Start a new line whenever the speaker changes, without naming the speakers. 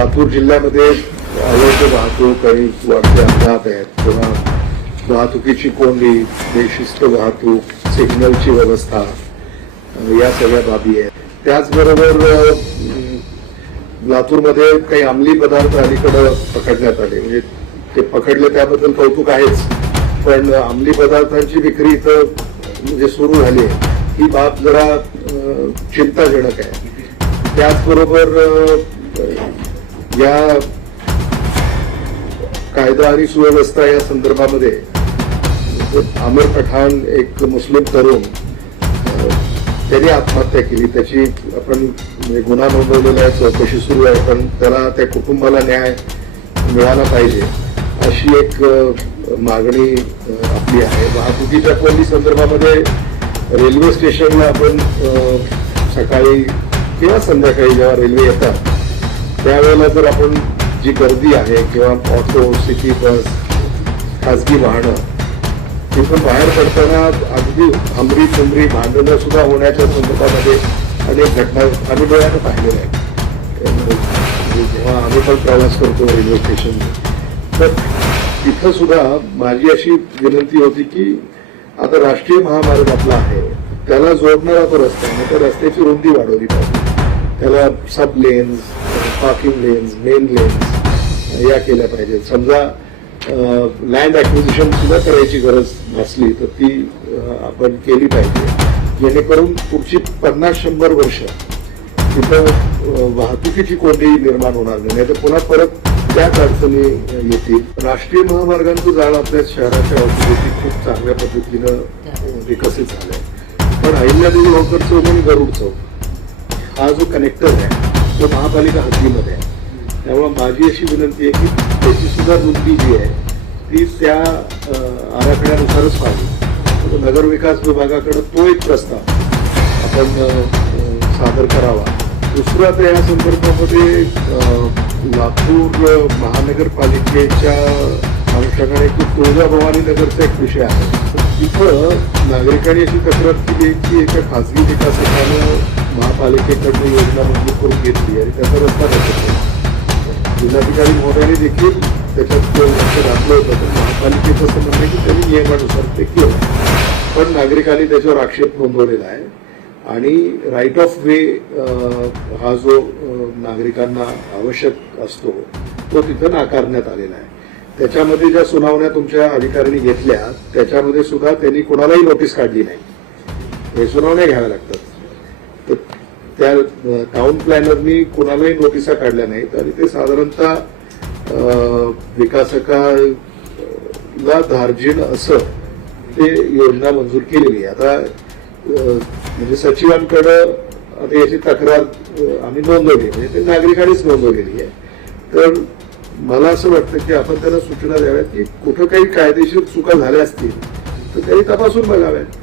लातूर जिल्ह्यामध्ये अवैध वाहतूक आणि वाढते अपघात आहेत. किंवा वाहतुकीची कोंडी बेशिस्त वाहतूक सिग्नलची व्यवस्था या सगळ्या बाबी आहेत. त्याचबरोबर लातूरमध्ये काही अंमली पदार्थ अलीकडं पकडण्यात आले. म्हणजे ते पकडले त्याबद्दल कौतुक आहेच. पण अंमली पदार्थांची विक्री इथं म्हणजे सुरू झाली आहे. ही बाब जरा चिंताजनक आहे. त्याचबरोबर या कायदा आणि सुव्यवस्था या संदर्भामध्ये आमिर पठाण एक मुस्लिम तरुण त्याने त्यांनी आत्महत्या केली. त्याची आपण म्हणजे गुन्हा नोंदवलेला आहे चौकशी सुरू आहे पण त्याला त्या कुटुंबाला न्याय मिळाला पाहिजे अशी एक मागणी आपली आहे. वाहतुकीच्या कोणी संदर्भामध्ये रेल्वे स्टेशनला आपण सकाळी किंवा संध्याकाळी जेव्हा रेल्वे येतात त्यावेळेला जर आपण जी गर्दी आहे किंवा ऑटो सिटी बस खाजगी वाहनं तिथून बाहेर पडताना अगदी हमरी तुमरी भांडणं सुद्धा होण्याच्या संदर्भामध्ये अनेक घटना आम्ही पाहिलेल्या आहेत. जेव्हा आम्ही पण प्रवास करतो रेल्वे स्टेशन तर तिथं सुद्धा माझी अशी विनंती होती की आता राष्ट्रीय महामार्ग आपला आहे त्याला जोडणारा तो रस्ता आहे त्या रस्त्याची रुंदी वाढवली पाहिजे. त्याला sub lanes parking lanes main lanes या केल्या पाहिजेत. समजा लँड ॲक्विजिशन सुद्धा करायची गरज नसली तर ती आपण केली पाहिजे. जेणेकरून पुढची पन्नास शंभर वर्ष तिथं वाहतुकीची कोंडी निर्माण होणार नाही. तर पुन्हा परत त्याच अडचणी येतील. राष्ट्रीय महामार्गांचं जाळ आपल्या शहराच्या अवतीभोवती खूप चांगल्या पद्धतीनं विकसित झालं आहे पण अहिल्यादेवी होळकर चौक आणि गरुड चौक हा जो कनेक्टर आहे महापालिका हद्दीमध्ये आहे. त्यामुळे माझी अशी विनंती आहे की त्याची सुद्धा रुंदी जी आहे ती त्या आराखड्यानुसारच पाहिजे. नगरविकास नगर विकास तो एक प्रस्ताव आपण सादर करावा. दुसरा आता या संदर्भामध्ये लातूर महानगरपालिकेच्या अनुषंगाने की तुळजाभवानी नगरचा एक विषय आहे. तिथं नागरिकांनी अशी तक्रार केली आहे की एका खासगी विकासकानं महापालिकेकडनं योजना मंजूर करून घेतली आणि त्याचा रस्ता रचत जिल्हाधिकारी महोदयाने देखील त्याच्यात लक्ष घातलं होतं तर महापालिकेचं असं म्हणणं की त्यांनी नियमानुसार ते केलं. पण नागरिकांनी त्याच्यावर आक्षेप नोंदवलेला आहे. आणि राईट ऑफ वे हा जो नागरिकांना आवश्यक असतो तो तिथं नाकारण्यात आलेला आहे. त्याच्यामध्ये ज्या सुनावण्या तुमच्या अधिकाऱ्यांनी घेतल्या त्याच्यामध्ये सुद्धा त्यांनी कोणालाही नोटीस काढली नाही. हे सुनावण्या घ्याव्या लागतात. त्या टाउन प्लॅनरनी कोणालाही नोटिसा काढल्या नाहीत. आणि ते साधारणतः विकासकाला धार्जिन असं ते योजना मंजूर केलेली आहे. आता म्हणजे सचिवांकडं आता याची तक्रार आम्ही नोंदवली आहे. म्हणजे ते नागरिकांनीच नोंदवलेली आहे. तर मला असं वाटतं की आपण त्यांना सूचना द्याव्यात की कुठं काही कायदेशीर चुका झाल्या असतील तर त्यांनी तपासून बघाव्यात.